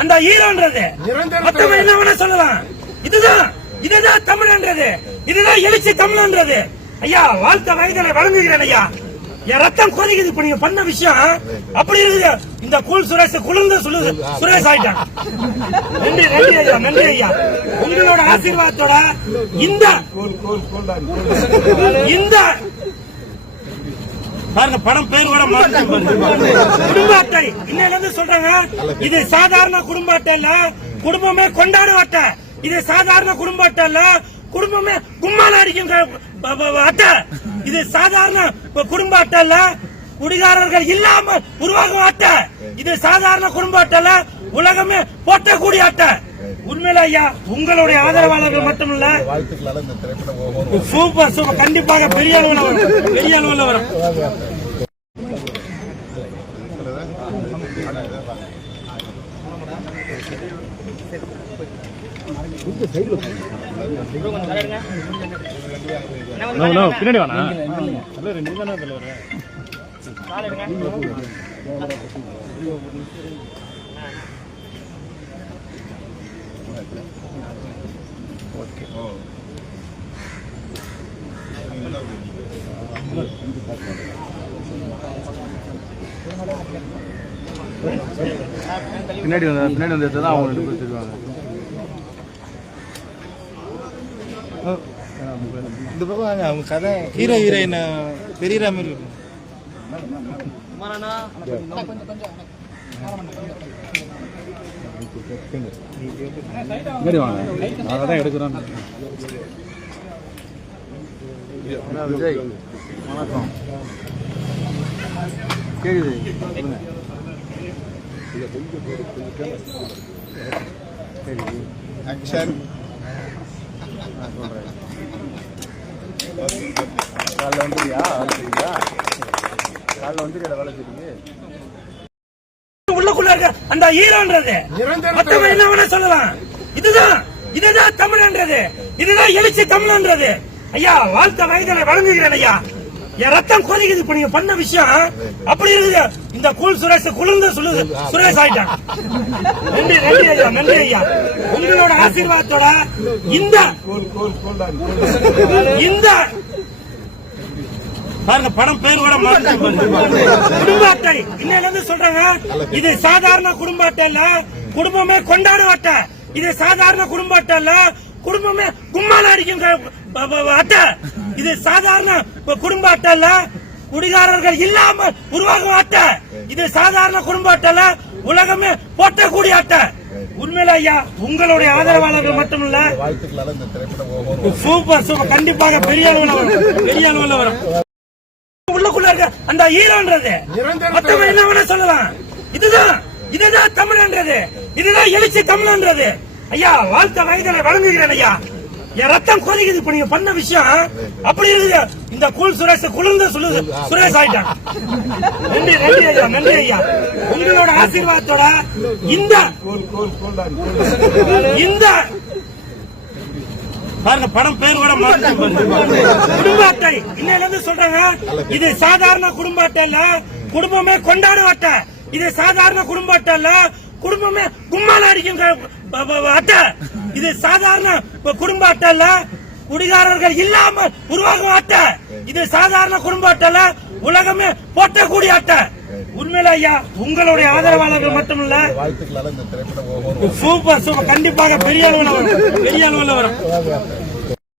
அந்த ஈரோன்றது மத்தவன் என்ன வேணா சொல்லலாம். இதுதான் இதுதான் தமிழ்ன்றது. இதுதான் எழுச்சி தமிழ்ன்றது. ஐயா வாழ்க்கை வயதனை வழங்குகிறேன் ஐயா. என் ரத்தம் கொதிக்குது இப்ப நீங்க பண்ண விஷயம். அப்படி இருக்குது. இந்த கூல் சுரேஷ் குளிர்ந்து சுழு சுரேஷ் ஆயிட்டான். நன்றி நன்றி ஐயா நன்றி ஐயா. உங்களோட ஆசீர்வாதத்தோட இந்த இந்த பாருங்க படம் பேர் கூட குடும்ப அட்டை இன்னையில சொல்றாங்க இது சாதாரண குடும்ப அட்டை இல்ல குடும்பமே கொண்டாடும் அட்டை. இது சாதாரண குடும்ப அட்டை இல்ல குடும்பமே கும்மால அடிக்கும் அட்டை. இது சாதாரண குடும்ப அட்டை இல்ல குடிகாரர்கள் இல்லாம உருவாகும் அட்டை. இது சாதாரண குடும்ப அட்டை உலகமே போட்டக்கூடிய அட்டை. உண்மையில ஐயா உங்களுடைய ஆதரவாளர்கள் மட்டும் இல்ல சூப்பர் சூப்பர். கண்டிப்பாக பெரிய அளவில் வரும். பெரிய அளவில் வரும். பின்னாடி தலைவர் நீ தானே தலைவர் பின்னாடி வந்த பின்னாடி வந்து தான் அவங்க ரெண்டு பேர் தெரிவாங்க இந்த பக்கம் வாங்க அவங்க கதை. ஹீரோ ஹீரோயின் பெரிய மாதிரி இருக்கும். இங்கே வாங்க அதை தான் எடுக்கிறோம் விஜய் வணக்கம். கேக்குது சொல்லுங்க ஆக்ஷன் காலைல வந்துருக்கியா வேலை காலைல வந்துருக்கியா வேலை செய்யுங்க உள்ளுக்குள்ள இருக்க அந்த ஈரோன்றது மத்தவன் என்ன வேணா சொல்லலாம். இதுதான் இதுதான் தமிழ்ன்றது. இதுதான் எழுச்சி தமிழ்ன்றது. ஐயா வாழ்க்கை வயதனை வழங்குகிறேன் ஐயா. என் ரத்தம் கொதிக்குது இப்ப நீங்க பண்ண விஷயம் அப்படி இருக்குது. இந்த கூல் சுரேஷ் குளிர்ந்து சுழு சுரேஷ் ஆயிட்டான். நன்றி நன்றி ஐயா நன்றி ஐயா. உங்களோட ஆசீர்வாதத்தோட இந்த இந்த பாருங்க படம் பேர் கூட குடும்ப அட்டை இன்னையில இருந்து சொல்றாங்க இது சாதாரண குடும்ப அட்டை இல்ல குடும்பமே கொண்டாடும் அட்டை இது சாதாரண குடும்ப அட்டை இல்ல குடும்பமே கும்மால அடிக்கும் அட்டை. இது சாதாரண குடும்ப அட்டை இல்ல குடிகாரர்கள் இல்லாம உருவாகும் அட்டை. இது சாதாரண குடும்ப அட்டை இல்ல உலகமே போட்டக்கூடிய அட்டை. உண்மையில ஐயா உங்களுடைய ஆதரவாளர்கள் மட்டும் இல்ல சூப்பர் சூப்பர். கண்டிப்பாக பெரிய அளவில் வரும் பெரிய அளவில் வரும். உள்ளுக்குள்ள இருக்க அந்த ஈரோன்றது. மத்தவன் என்ன வேணா சொல்லலாம். இதுதான். இதுதான் தமிழ்ன்றது. இதுதான் எழுச்சி தமிழ்ன்றது. ஐயா வாழ்க்கை வயதனை வழங்குகிறேன் ஐயா. என் ரத்தம் கொதிக்குது. இப்ப நீங்க பண்ண விஷயம் அப்படி இருக்குது. இந்த கூல் சுரேஷ் குளிர்ந்து சுழு சுரேஷ் ஆயிட்டான். நன்றி நன்றி ஐயா நன்றி ஐயா. உங்களோட ஆசீர்வாதத்தோட இந்த இந்த பாருங்க படம் பேர் கூட குடும்ப அட்டை இன்னையில சொல்றாங்க இது சாதாரண குடும்ப அட்டை இல்ல குடும்பமே கொண்டாடும் அட்டை. இது சாதாரண குடும்ப அட்டை இல்ல குடும்பமே கும்மால அடிக்கும் அட்டை. இது சாதாரண குடும்ப அட்டை இல்ல குடிகாரர்கள் இல்லாமல் உருவாகும் அட்டை. இது சாதாரண குடும்ப அட்டை இல்ல உலகமே போட்டக்கூடிய அட்டை. உண்மையில ஐயா உங்களுடைய ஆதரவாளர்கள் மட்டும் இல்ல வாழ்த்துக்களால இந்த திரைப்படம் ஒவ்வொரு சூப்பர் சூப்பர் கண்டிப்பாக பெரிய அளவில் வரும். பெரிய அளவில் வரும்.